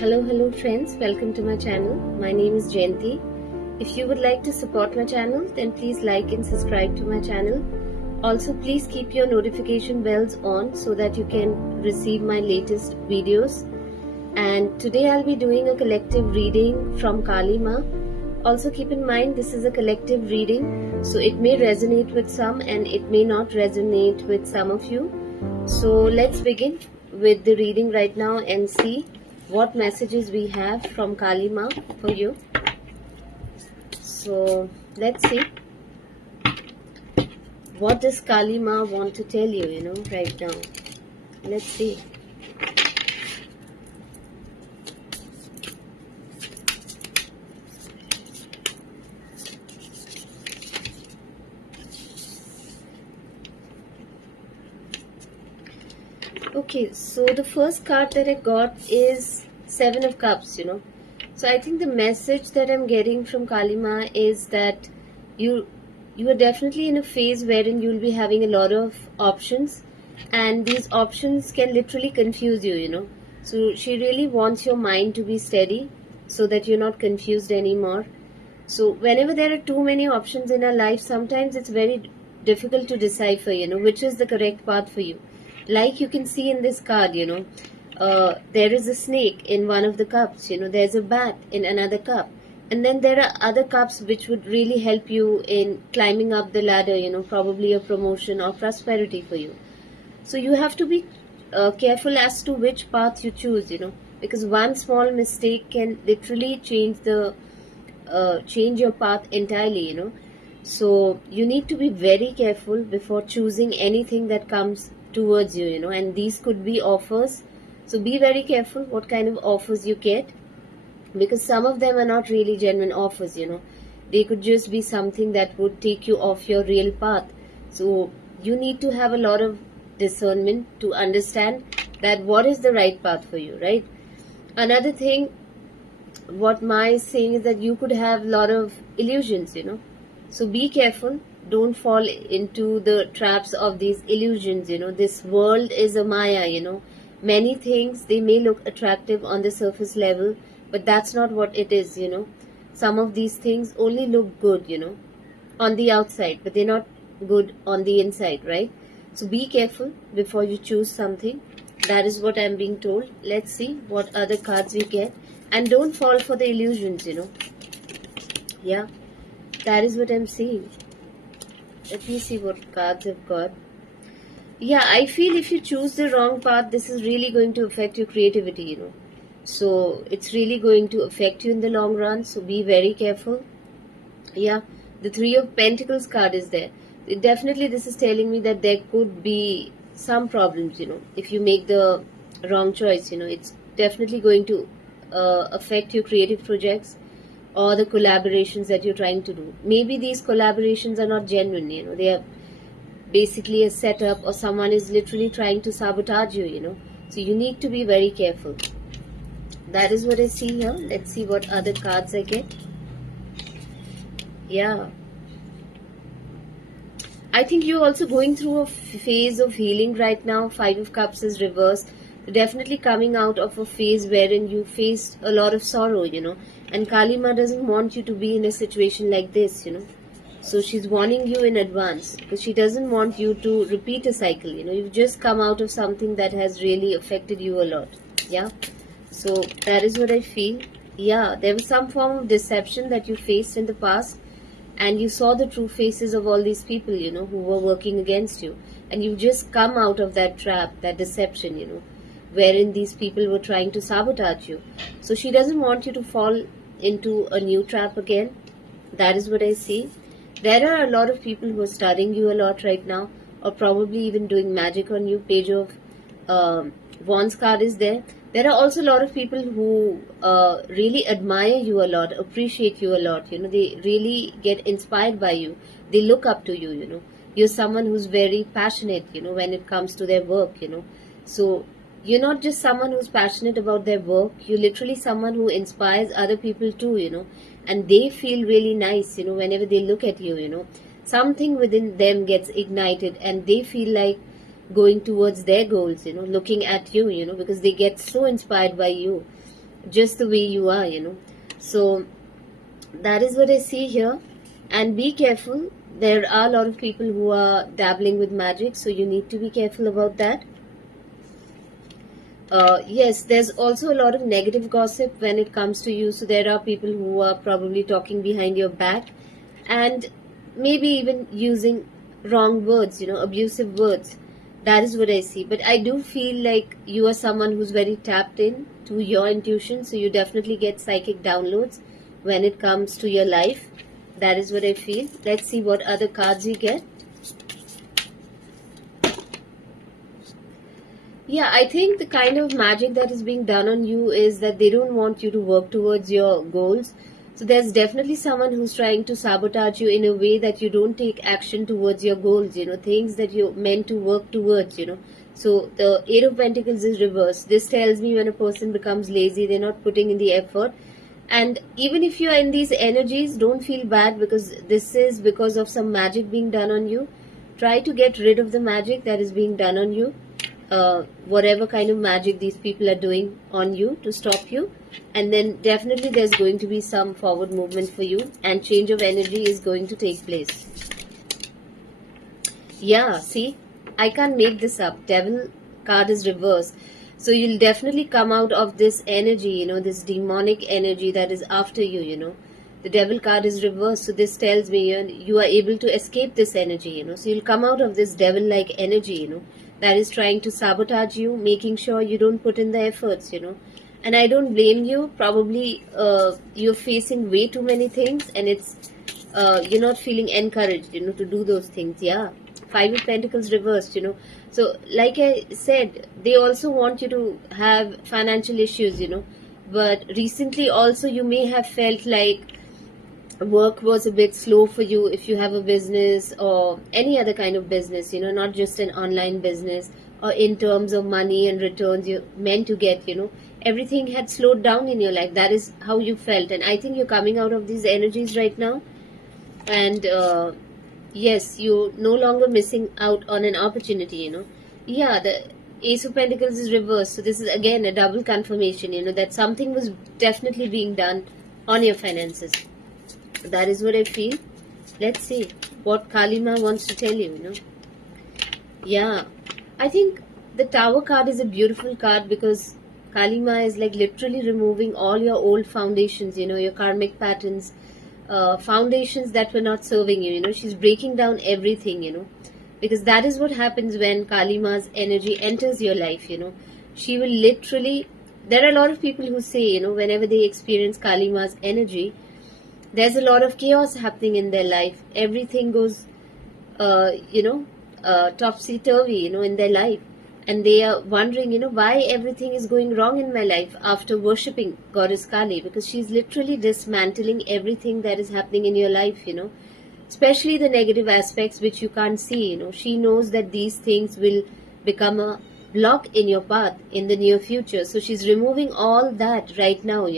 Hello friends, welcome to my channel. My name is Jayanti. If you would like to support my channel, then please like and subscribe to my channel. Also, please keep your notification bells on so that you can receive my latest videos. And today I'll be doing a collective reading from Kaali Ma. Also keep in mind this is a collective reading, so it may resonate with some and it may not resonate with some of you. So let's begin with the reading right now and see what messages we have from Kaali Ma for you. So let's see, what does Kaali Ma want to tell you, right now. Let's see. Okay, so the first card that I got is Seven of Cups, So I think the message that I'm getting from Kaali Ma is that you are definitely in a phase wherein you'll be having a lot of options, and these options can literally confuse you. So she really wants your mind to be steady so that you're not confused anymore. So whenever there are too many options in our life, sometimes it's very difficult to decipher, which is the correct path for you. Like you can see in this card, there is a snake in one of the cups, there's a bat in another cup. And then there are other cups which would really help you in climbing up the ladder, probably a promotion or prosperity for you. So you have to be careful as to which path you choose, because one small mistake can literally change your path entirely. So you need to be very careful before choosing anything that comes towards you, and these could be offers. So be very careful what kind of offers you get, because some of them are not really genuine offers, they could just be something that would take you off your real path. So you need to have a lot of discernment to understand that what is the right path for you, right? Another thing, what Ma is saying is that you could have a lot of illusions, so be careful. Don't fall into the traps of these illusions. This world is a Maya. Many things, they may look attractive on the surface level, but that's not what it is. Some of these things only look good, on the outside, but they're not good on the inside, right? So be careful before you choose something. That is what I'm being told. Let's see what other cards we get. And don't fall for the illusions, Yeah, that is what I'm seeing. Let me see what cards I've got. Yeah, I feel if you choose the wrong path, this is really going to affect your creativity, So it's really going to affect you in the long run. So be very careful. Yeah, the Three of Pentacles card is there. Definitely this is telling me that there could be some problems, if you make the wrong choice, it's definitely going to affect your creative projects or the collaborations that you're trying to do. Maybe these collaborations are not genuine, they are basically a setup, or someone is literally trying to sabotage you, So you need to be very careful. That is what I see here. Let's see what other cards I get. Yeah. I think you're also going through a phase of healing right now. Five of Cups is reversed. Definitely coming out of a phase wherein you faced a lot of sorrow, And Kaali Ma doesn't want you to be in a situation like this, So she's warning you in advance, because she doesn't want you to repeat a cycle, You've just come out of something that has really affected you a lot, yeah? So that is what I feel. Yeah, there was some form of deception that you faced in the past, and you saw the true faces of all these people, who were working against you. And you've just come out of that trap, that deception, wherein these people were trying to sabotage you. So she doesn't want you to fall into a new trap again. That is what I see. There are a lot of people who are studying you a lot right now, or probably even doing magic on you. Page of Wands card is there. There are also a lot of people who really admire you a lot, appreciate you a lot. They really get inspired by you. They look up to you. You're someone who's very passionate, when it comes to their work. So you're not just someone who's passionate about their work. You're literally someone who inspires other people too. And they feel really nice, whenever they look at you. Something within them gets ignited, and they feel like going towards their goals, looking at you, because they get so inspired by you. just the way you are, So that is what I see here. And be careful. There are a lot of people who are dabbling with magic, so you need to be careful about that. Yes, there's also a lot of negative gossip when it comes to you. So there are people who are probably talking behind your back and maybe even using wrong words, abusive words. That is what I see. But I do feel like you are someone who's very tapped in to your intuition. So you definitely get psychic downloads when it comes to your life. That is what I feel. Let's see what other cards you get. Yeah, I think the kind of magic that is being done on you is that they don't want you to work towards your goals. So there's definitely someone who's trying to sabotage you in a way that you don't take action towards your goals, things that you're meant to work towards. So the Eight of Pentacles is reversed. This tells me when a person becomes lazy, they're not putting in the effort. And even if you're in these energies, don't feel bad because this is because of some magic being done on you. Try to get rid of the magic that is being done on you. Whatever kind of magic these people are doing on you to stop you, and then definitely there's going to be some forward movement for you and change of energy is going to take place. Yeah, see, I can't make this up. Devil card is reversed, so you'll definitely come out of this energy, this demonic energy that is after you. The devil card is reversed, so this tells me you are able to escape this energy, so you'll come out of this devil like energy, that is trying to sabotage you, making sure you don't put in the efforts, And I don't blame you. Probably you're facing way too many things and you're not feeling encouraged, to do those things. Yeah. Five of Pentacles reversed, So like I said, they also want you to have financial issues, But recently also you may have felt like work was a bit slow for you if you have a business or any other kind of business, not just an online business, or in terms of money and returns you meant to get, everything had slowed down in your life. That is how you felt. And I think you're coming out of these energies right now. And yes, you're no longer missing out on an opportunity, Yeah, the Ace of Pentacles is reversed. So this is again a double confirmation, that something was definitely being done on your finances. That is what I feel. Let's see what Kaali Ma wants to tell you, Yeah, I think the Tower card is a beautiful card because Kaali Ma is like literally removing all your old foundations, your karmic patterns, foundations that were not serving you, She's breaking down everything, because that is what happens when Kaali Ma's energy enters your life, She will literally, there are a lot of people who say, whenever they experience Kaali Ma's energy, there's a lot of chaos happening in their life. Everything goes, topsy-turvy, in their life. And they are wondering, why everything is going wrong in my life after worshipping Goddess Kaali. Because she's literally dismantling everything that is happening in your life, Especially the negative aspects which you can't see, She knows that these things will become a block in your path in the near future. So she's removing all that right now,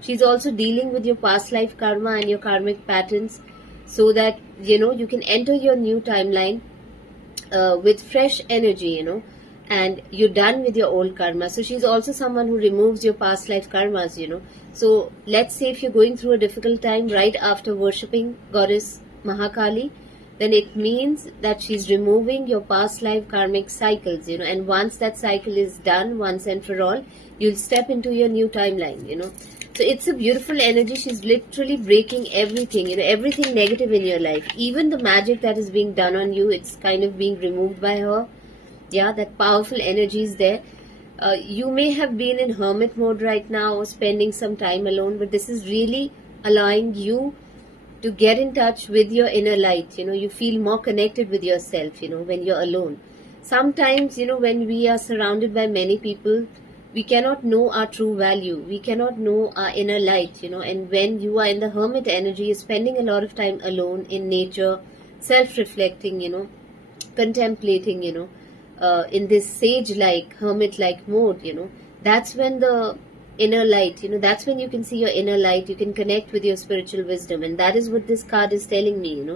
She's also dealing with your past life karma and your karmic patterns so that, you can enter your new timeline with fresh energy, and you're done with your old karma. So she's also someone who removes your past life karmas, So let's say if you're going through a difficult time right after worshipping Goddess Mahakali, then it means that she's removing your past life karmic cycles, and once that cycle is done once and for all, you'll step into your new timeline, So it's a beautiful energy. She's literally breaking everything, everything negative in your life. Even the magic that is being done on you, it's kind of being removed by her. Yeah, that powerful energy is there. You may have been in hermit mode right now or spending some time alone, but this is really allowing you to get in touch with your inner light. You feel more connected with yourself, when you're alone. Sometimes, when we are surrounded by many people, we cannot know our true value. We cannot know our inner light, and when you are in the hermit energy, you're spending a lot of time alone in nature, self-reflecting, contemplating, in this sage-like, hermit-like mode, that's when the inner light, that's when you can see your inner light, you can connect with your spiritual wisdom, and that is what this card is telling me,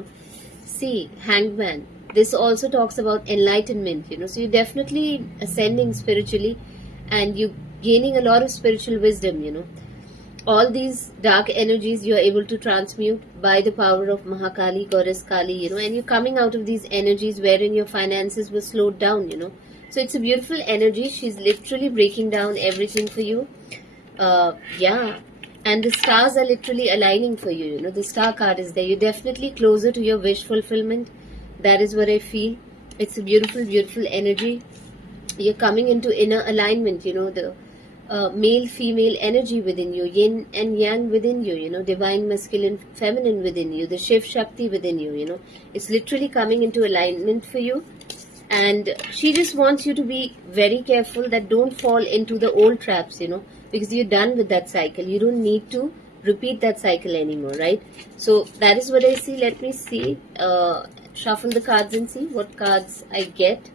See, Hangman, this also talks about enlightenment, so you're definitely ascending spiritually, and you gaining a lot of spiritual wisdom, you know. All these dark energies you're able to transmute by the power of Mahakali, Goddess Kali, you know, and you're coming out of these energies wherein your finances were slowed down, you know. So it's a beautiful energy. She's literally breaking down everything for you. Yeah. And the stars are literally aligning for you, you know. The star card is there. You're definitely closer to your wish fulfillment. That is what I feel. It's a beautiful, beautiful energy. You're coming into inner alignment, you know, the male female energy within you, yin and yang within you, you know, divine masculine feminine within you, the Shiv Shakti within you, you know. It's literally coming into alignment for you. And she just wants you to be very careful that don't fall into the old traps, you know, because you're done with that cycle. You don't need to repeat that cycle anymore, right? So that is what I see. Let me see, shuffle the cards and see what cards I get.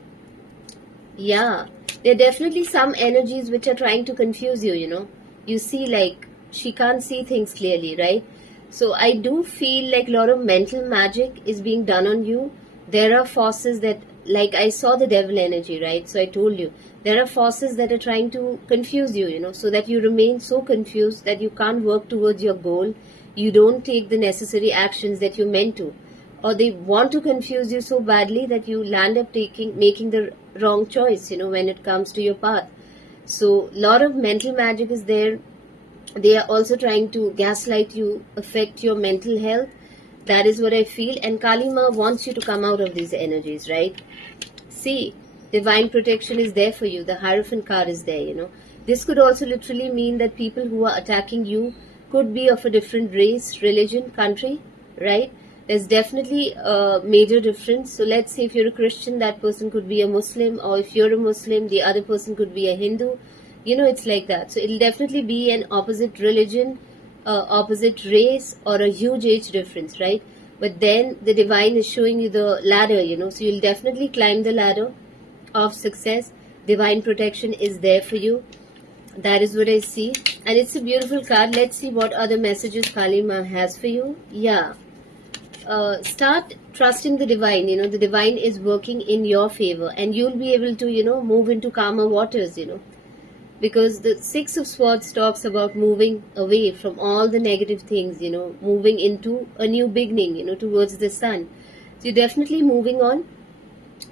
Yeah, there are definitely some energies which are trying to confuse you, you know. You see, like, she can't see things clearly, right? So I do feel like a lot of mental magic is being done on you. There are forces that, like, I saw the devil energy, right? So I told you, there are forces that are trying to confuse you, you know, so that you remain so confused that you can't work towards your goal. You don't take the necessary actions that you meant to, or they want to confuse you so badly that you land up making the wrong choice, you know, when it comes to your path. So a lot of mental magic is there. They are also trying to gaslight you, affect your mental health. That is what I feel. And Kalima wants you to come out of these energies, right? See, divine protection is there for you. The Hierophant card is there, you know. This could also literally mean that people who are attacking you could be of a different race, religion, country, right? There's definitely a major difference. So let's say if you're a Christian, that person could be a Muslim, or if you're a Muslim, the other person could be a Hindu. You know, it's like that. So it'll definitely be an opposite religion, opposite race, or a huge age difference, right? But then the divine is showing you the ladder, you know, so you'll definitely climb the ladder of success. Divine protection is there for you. That is what I see. And it's a beautiful card. Let's see what other messages Kali Ma has for you. Yeah. Start trusting the divine. You know, the divine is working in your favor, and you'll be able to, you know, move into calmer waters, you know, because the Six of Swords talks about moving away from all the negative things, you know, moving into a new beginning, you know, towards the sun. So you're definitely moving on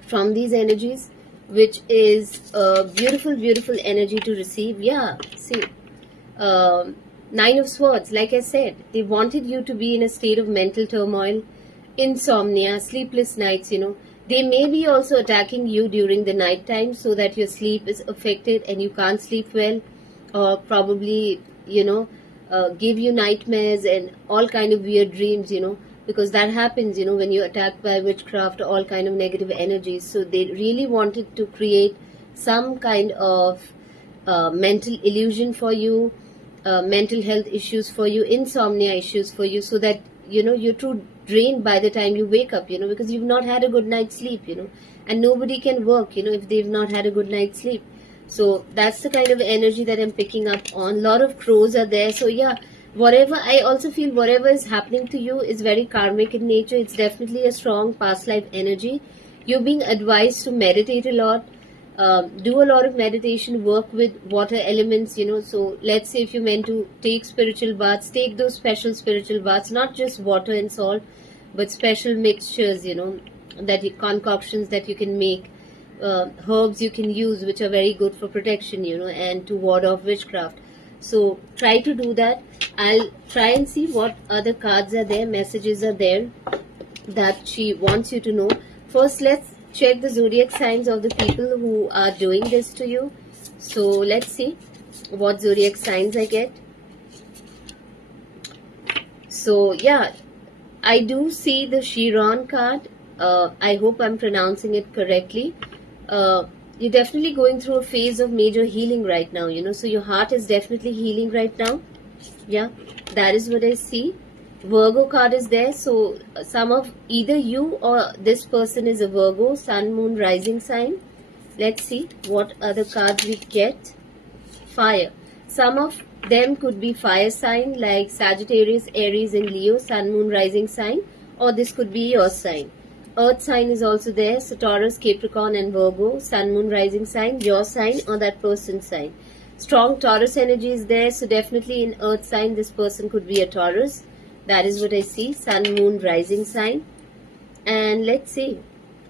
from these energies, which is a beautiful, beautiful energy to receive. Yeah, see, Nine of Swords, like I said, they wanted you to be in a state of mental turmoil, insomnia, sleepless nights, you know. They may be also attacking you during the night time so that your sleep is affected and you can't sleep well, or probably, you know, give you nightmares and all kind of weird dreams, you know, because that happens, you know, when you're attacked by witchcraft or all kind of negative energies. So they really wanted to create some kind of mental illusion for you, mental health issues for you, insomnia issues for you, so that, you know, you're too drained by the time you wake up, you know, because you've not had a good night's sleep, you know, and nobody can work, you know, if they've not had a good night's sleep. So that's the kind of energy that I'm picking up on. A lot of crows are there. So yeah, whatever, I also feel whatever is happening to you is very karmic in nature. It's definitely a strong past life energy. You're being advised to meditate a lot. Do a lot of meditation, work with water elements, you know. So let's say if you're meant to take spiritual baths, take those special spiritual baths, not just water and salt, but special mixtures, you know, concoctions that you can make, herbs you can use, which are very good for protection, you know, and to ward off witchcraft. So try to do that. I'll try and see what other cards are there, messages are there that she wants you to know. First, let's check the zodiac signs of the people who are doing this to you. So let's see what zodiac signs I get. So yeah, I do see the Chiron card. I hope I'm pronouncing it correctly. You're definitely going through a phase of major healing right now, you know, so your heart is definitely healing right now. Yeah, that is what I see. Virgo card is there, so some of either you or this person is a Virgo, sun, moon, rising sign. Let's see what other cards we get. Fire. Some of them could be fire sign like Sagittarius, Aries and Leo, sun, moon, rising sign, or this could be your sign. Earth sign is also there, so Taurus, Capricorn and Virgo, sun, moon, rising sign, your sign or that person's sign. Strong Taurus energy is there, so definitely in earth sign this person could be a Taurus. That is what I see. Sun, moon, rising sign. And let's see,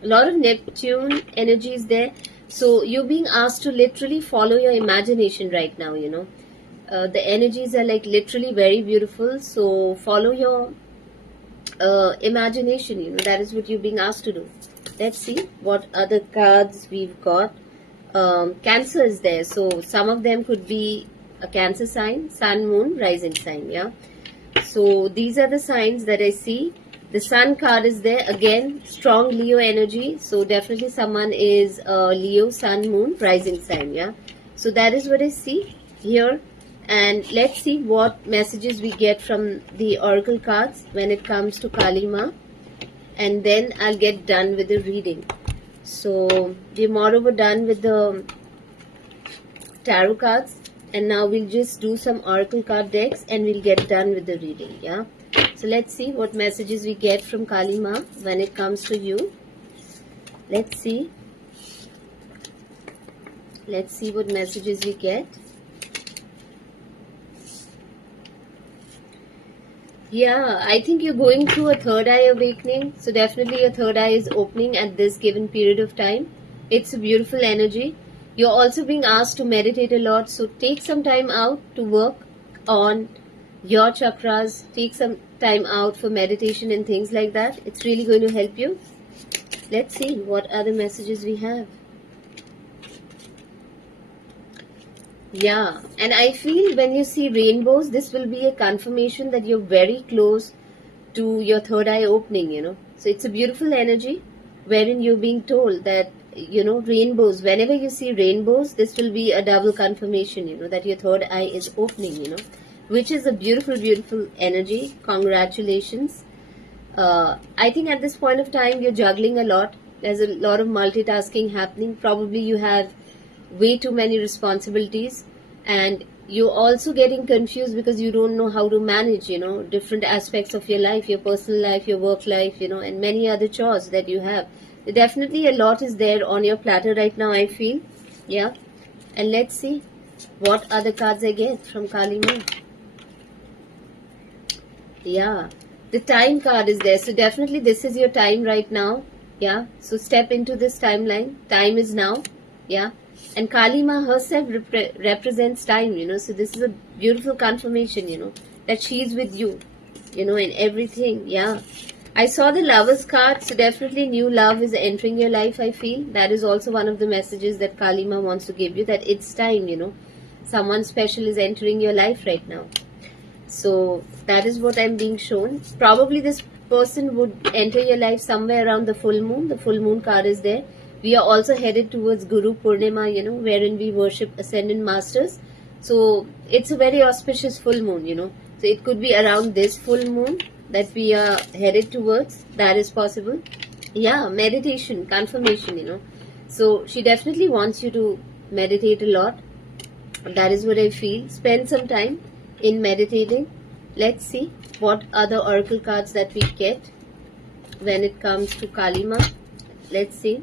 a lot of Neptune energy is there, so you're being asked to literally follow your imagination right now, the energies are like literally very beautiful, so follow your imagination, that is what you're being asked to do. Let's see what other cards we've got. Cancer is there, so some of them could be a Cancer sign, Sun, Moon, rising sign. Yeah, so these are the signs that I see. The Sun card is there again, strong Leo energy, so definitely someone is Leo, Sun, Moon, rising sign. Yeah, so that is what I see here. And let's see what messages we get from the oracle cards when it comes to Kaali Ma, and then I'll get done with the reading. So we're moreover done with the tarot cards, and now we'll just do some oracle card decks and we'll get done with the reading. Yeah, so let's see what messages we get from Kaali Ma when it comes to you. Let's see what messages we get. Yeah, I think you're going through a third eye awakening. So definitely your third eye is opening at this given period of time. It's a beautiful energy. You're also being asked to meditate a lot. So take some time out to work on your chakras. Take some time out for meditation and things like that. It's really going to help you. Let's see what other messages we have. Yeah, and I feel when you see rainbows, this will be a confirmation that you're very close to your third eye opening. So it's a beautiful energy wherein you're being told that, rainbows, whenever you see rainbows, this will be a double confirmation, that your third eye is opening, which is a beautiful, beautiful energy. Congratulations. I think at this point of time, you're juggling a lot. There's a lot of multitasking happening. Probably you have way too many responsibilities, and you're also getting confused because you don't know how to manage different aspects of your life, your personal life, your work life, and many other chores that you have. Definitely a lot is there on your platter right now, I feel. Yeah, and let's see what other cards I get from Kaali Ma. Yeah, the time card is there, so definitely this is your time right now. Yeah, so step into this timeline. Time is now. Yeah, and Kaali Ma herself represents time, so this is a beautiful confirmation, that she's with you, in everything. Yeah, I saw the Lovers card, so definitely new love is entering your life, I feel. That is also one of the messages that Kaali Ma wants to give you, that it's time, someone special is entering your life right now. So that is what I'm being shown. Probably this person would enter your life somewhere around the full moon. The full moon card is there. We are also headed towards Guru Purnima, wherein we worship Ascendant Masters. So it's a very auspicious full moon, So it could be around this full moon that we are headed towards. That is possible. Yeah, meditation, confirmation, So she definitely wants you to meditate a lot. That is what I feel. Spend some time in meditating. Let's see what other oracle cards that we get when it comes to Kaali Ma. Let's see.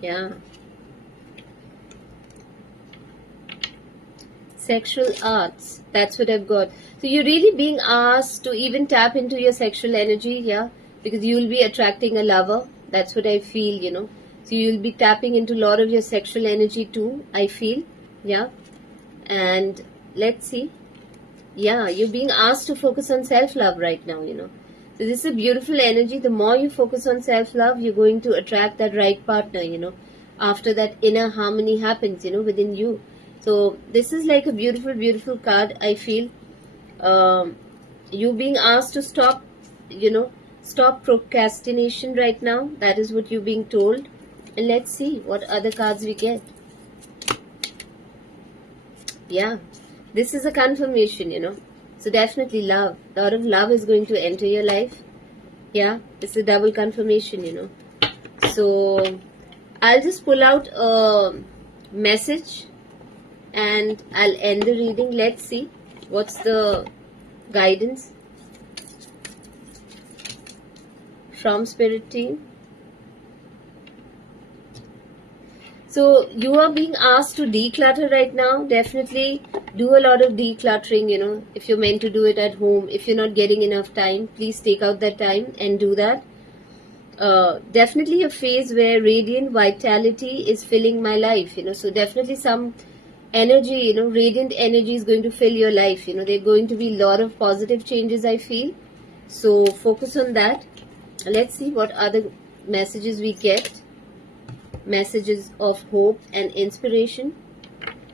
Yeah. Sexual arts. That's what I've got. So you're really being asked to even tap into your sexual energy, yeah? Because you'll be attracting a lover. That's what I feel, So you'll be tapping into a lot of your sexual energy too, I feel. Yeah. And let's see. Yeah, you're being asked to focus on self-love right now, So this is a beautiful energy. The more you focus on self-love, you're going to attract that right partner, After that inner harmony happens, within you. So this is like a beautiful, beautiful card, I feel. You being asked to stop, stop procrastination right now. That is what you're being told. And let's see what other cards we get. Yeah, this is a confirmation, So definitely love. A lot of love is going to enter your life. Yeah, it's a double confirmation, So I'll just pull out a message and I'll end the reading. Let's see what's the guidance. from Spirit Team. So you are being asked to declutter right now. Definitely do a lot of decluttering, if you're meant to do it at home. If you're not getting enough time, please take out that time and do that. Definitely a phase where radiant vitality is filling my life, so definitely some energy, radiant energy is going to fill your life. There are going to be a lot of positive changes, I feel. So focus on that. Let's see what other messages we get. Messages of hope and inspiration.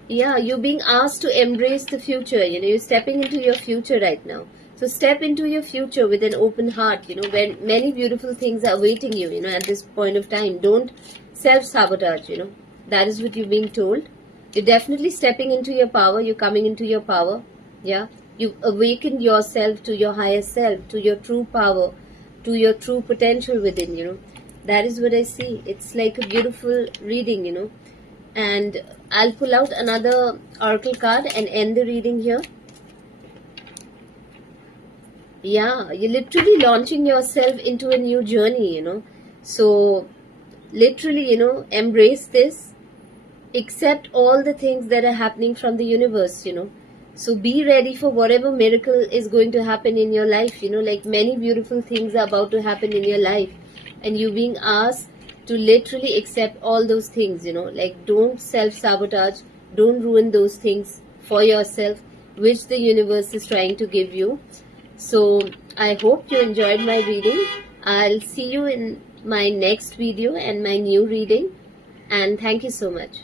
Yeah, you're being asked to embrace the future. You're stepping into your future right now. So step into your future with an open heart, when many beautiful things are awaiting you, at this point of time. Don't self-sabotage, That is what you're being told. You're definitely stepping into your power. You're coming into your power. Yeah. You've awakened yourself to your higher self, to your true power, to your true potential within, That is what I see. It's like a beautiful reading, And I'll pull out another oracle card and end the reading here. Yeah, you're literally launching yourself into a new journey, So, literally, embrace this. Accept all the things that are happening from the universe, So, be ready for whatever miracle is going to happen in your life, Like many beautiful things are about to happen in your life. And you being asked to literally accept all those things, Like don't self-sabotage. Don't ruin those things for yourself, which the universe is trying to give you. So I hope you enjoyed my reading. I'll see you in my next video and my new reading. And thank you so much.